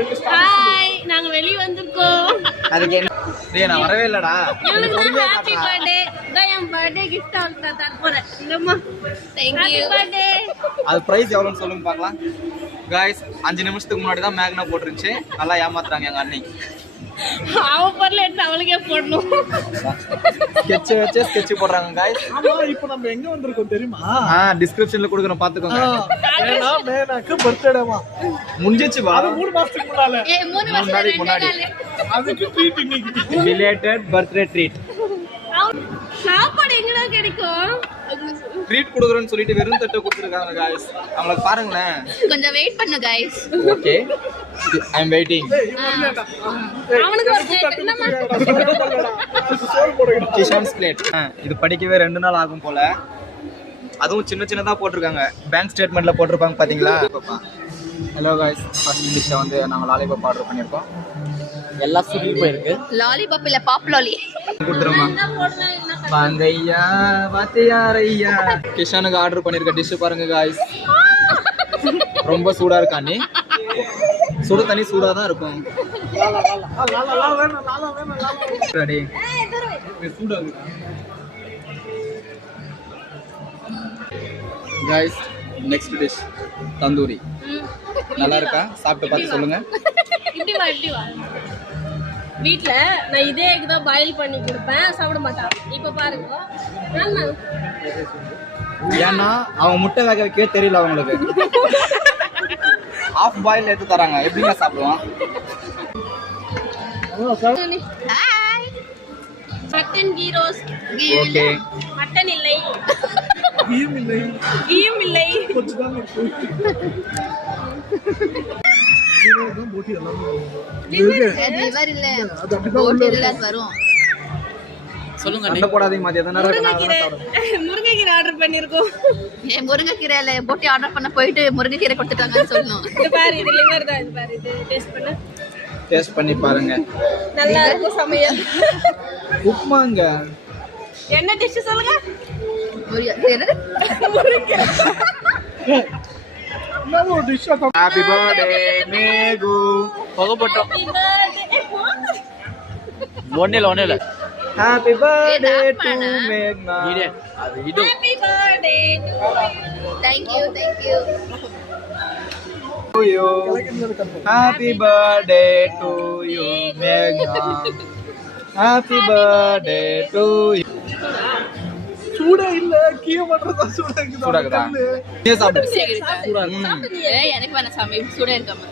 Hi, நாங்க வெளிய வந்திருக்கோம். அதுக்கு என்ன? டேய் நான் வரவே இல்லடா. Happy birthday. என் பர்த்டே gift ஆல்ட்டா தரப்போறேன். இல்லம்மா. Thank you. பர்த்டே. அது பிரைஸ் எவ்வளவுன்னு சொல்லுங்க பார்க்கலாம். गाइस 5 நிமிஷத்துக்கு முன்னாடி தான் மேக்னா போட்டுருச்சு. நல்லா ஏமாத்துறாங்க எங்க அண்ணி. அவ பர்ல எடுத்து அவளுக்கே போடணும். ஸ்கெட்ச் வச்சு ஸ்கெட்ச் போடுறாங்க गाइस. ஆமா இப்போ நம்ம எங்க வந்திருக்கோம் தெரியுமா? டிஸ்கிரிப்ஷன்ல கொடுக்குறேன் பாத்துக்கோங்க. மேனாக்கு பர்த்டேமா முடிஞ்சிச்சு வா. அது 3 மாசத்துக்கு முன்னால. 3 மாசம் முன்னாடி. அதுக்கு ட்ரீட் இன்னைக்கு. Related birthday treat. சாப்பாடு எங்கடா கிடைக்கும்? ட்ரீட் கொடுக்குறேன்னு சொல்லிட்டு வெறும் தட்டை கொடுத்துருக்காங்க गाइस. அவங்களுக்கு பாருங்களேன். கொஞ்சம் வெயிட் பண்ணு guys. Okay. I am waiting. அவனுக்கு ஒரு கேக் என்னமா? சோல் போடுங்க. கிஷான்ஸ் பிளேட். இது படிக்கவே 2 நாள் ஆகும் போல. அதுவும் சின்ன சின்னதா போட்டிருக்காங்க. பேங்க் ஸ்டேட்மெண்ட்ல போட்டிருப்பாங்க பாத்தீங்களா? ஹலோ गाइस, ஃபர்ஸ்ட் டிஷ் வந்து நாங்க லாலிபாப் ஆர்டர் பண்ணிருக்கோம். எல்லாம் சுருங்கி போயிருக்கு. லாலிபாப் இல்ல பாப் லாலி. கொடுத்துறோமா? வாங்கய்யா வாத்தியாரையா. கிஷானுக்கு ஆர்டர் பண்ணிருக்க டிஷ் பாருங்க गाइस. ரொம்ப சூடா இருக்கா நீ? சுடு தண்ணி சூடா தான் இருக்கும். ரெடி. சூடா இருக்கு. Guys, next dish tandoori. நல்லா இருக்கா? சாப்பிட்டு பார்த்து சொல்லுங்க. இப்படி வா. வீட்ல நான் இதே எக் தான் பாயில் பண்ணி கொடுப்பேன், சாப்பிட மாட்டான். இப்ப பாருங்க. ஏன்னா அவங்க முட்டை வேக வைக்கவே தெரியல அவங்களுக்கு. ஆஃப் பாயில் எடுத்து தராங்க. எப்படிங்க சாப்பிடுவான்? Hi. Mutton ghee roast. Okay. Mutton இல்லை. கீயும் இல்லை. கொஞ்சம் இருக்கு. இதுதான் போட்டி எல்லாம். லிவர் இல்ல. அது அப்படிதான் உள்ள போட்டி வரும். சொல்லுங்க. சண்டை போடாதீங்க மாதிரி எதனா முருங்கைக்கீரை ஆர்டர் பண்ணிருக்கோம். முருங்கைக்கீரை இல்ல போட்டி ஆர்டர் பண்ண போயிட்டு முருங்கைக்கீரை கொடுத்துட்டாங்கன்னு சொல்லணும். இது பாரு, இது லிவர் தான். இது பாரு, இது டேஸ்ட் பண்ணு. டேஸ்ட் பண்ணி பாருங்க. நல்லா இருக்கும் சமையல். உப்புமாங்க. என்ன டிஷ் சொல்லுங்க? என்னது? முருங்கைக்கீரை. இன்னும் ஒரு டிஷ் ஹேப்பி பர்த்டே மேகு. போகப்பட்டோம். ஒண்ணே ஹேப்பி பர்த்டே டு மேக்னா. இது Happy birthday to you. Thank you. to you. Happy birthday to you மேக்னா. Happy birthday to you. சூடா இல்ல கீழ மட்டும் தான் சூடா இருக்குது. சூடா இருக்குதா? நீ சாப்பிடு. எனக்கு வேணாம் சாமி, சூடா இருக்காம.